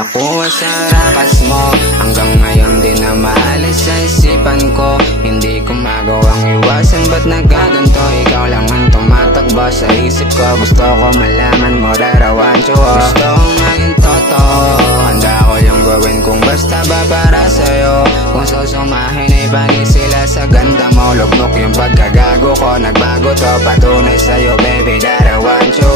Nakuha sa rakas mo, hanggang ngayon di na maalis sa isipan ko. Hindi ko magawang iwasan, ba't nagaganto? Ikaw lang ang tumatakbo sa isip ko. Gusto ko malaman mo that I want you. Gusto kong maging totoo, handa ko yung gawin kung basta ba para sa'yo. Kung susumahin ay bani sila sa ganda mo. Lugmok yung pagkagago ko, nagbago to. Patunay sa'yo baby that I want you.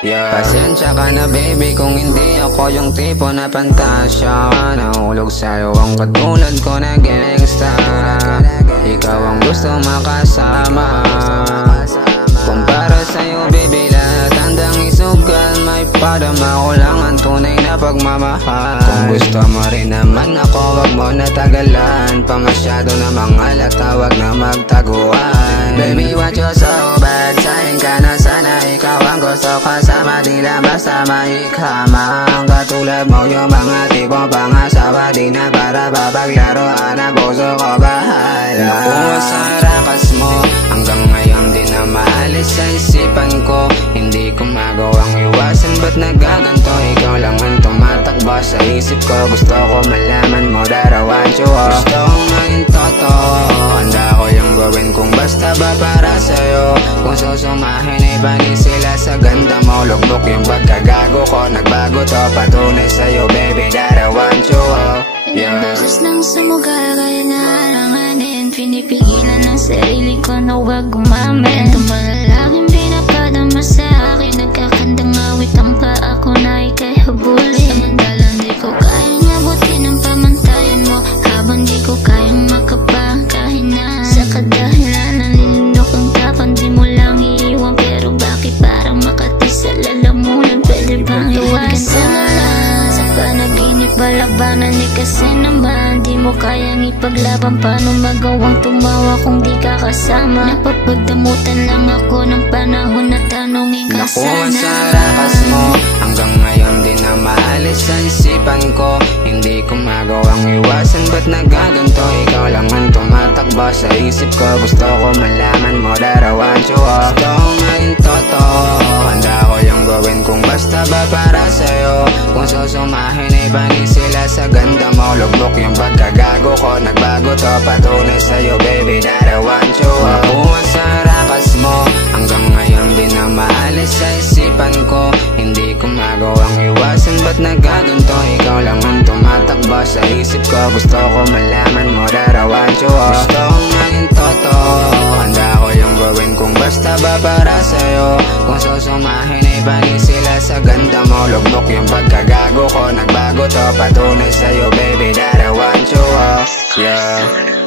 Yeah. Pasensya ka na baby kung hindi ako yung tipo na pantasya. Nahulog sa'yo ang katulad ko na gangsta. Ikaw ang gusto makasama. Kung para sa'yo baby lahat handang isugal. May padama ko lang ang tunay na pagmamahal. Kung gusto mo rin naman ako, wag mo natagalan. Pa masyado na mga lata, wag na magtaguan. Baby what you so bad, sayang ka na sana. Ikaw ang gusto kasama, di lang basta maikamang. Katulad mo yung mga tipong pangasawa, di na para papaglaruan ang puso ko bahala. Nakuha sa rakas mo, hanggang ngayon di na maalis sa isipan ko. Hindi ko magawang iwasan, ba't nagaganto? Ikaw lang ang tumatakbo sa isip ko. Gusto ko malaman mo that I want you. Gusto kong maging totoo, handa ko yung gawin kung basta ba para sa'yo. Kung susumahin ay bani sila sa ganda mo. Lugmok yung pagkagago ko, nagbago to. Patunay sa'yo baby that I want you. Ilang beses nang sumugal, kaya naalanganin. Pinipigilan ng sarili ko na huwag gumamin. Tumalalaking pinapadama sa akin, nagkakandang awit ang paa ko na ika'y habulin. Samantalang di ko kayang abutin ang pamantayan mo, habang di ko kayang makapakahinan. Sa kadahilan nalilindok ang tapang, di mo lang iiwan. Pero bakit parang Makati sa lalamunan? Pwede bang iwasan na lang? Sa panaginip balabanan eh, kasi naman di mo kayang ipaglaban. Paano magawang tumawa kung di ka kasama? Napapagdamutan lang ako ng panahon na tanongin ka sana. Nakuha sa rakas mo, hanggang ngayon di na maalis sa isipan ko. Hindi ko magawang iwasan, ba't nagaganto? Ikaw lang ang tumatakbo sa isip ko. Gusto ko malaman mo that I want you. Gusto kong maging totoo, handa ko yung gawin kung basta ba para sa'yo. Kung susumahin ay bani sila sa ganda mo. Lugmok yung pagkagago ko, nagbago to. Patunay sa'yo baby that I want you. Nakuha sa rakas mo, hanggang ngayon di na maalis sa isipan ko. Hindi ko magawang iwasan, ba't nagaganto? Ikaw lang ang tumatakbo sa isip ko. Gusto ko malaman mo that I want you. Gusto kong maging totoo, handa ko yung gawin kung basta ba para sa'yo. Kung susumahin ay bani sila sa ganda mo. Lugmok yung pagkagago ko, nagbago to. Patunay sa'yo baby that I want you. Yeah.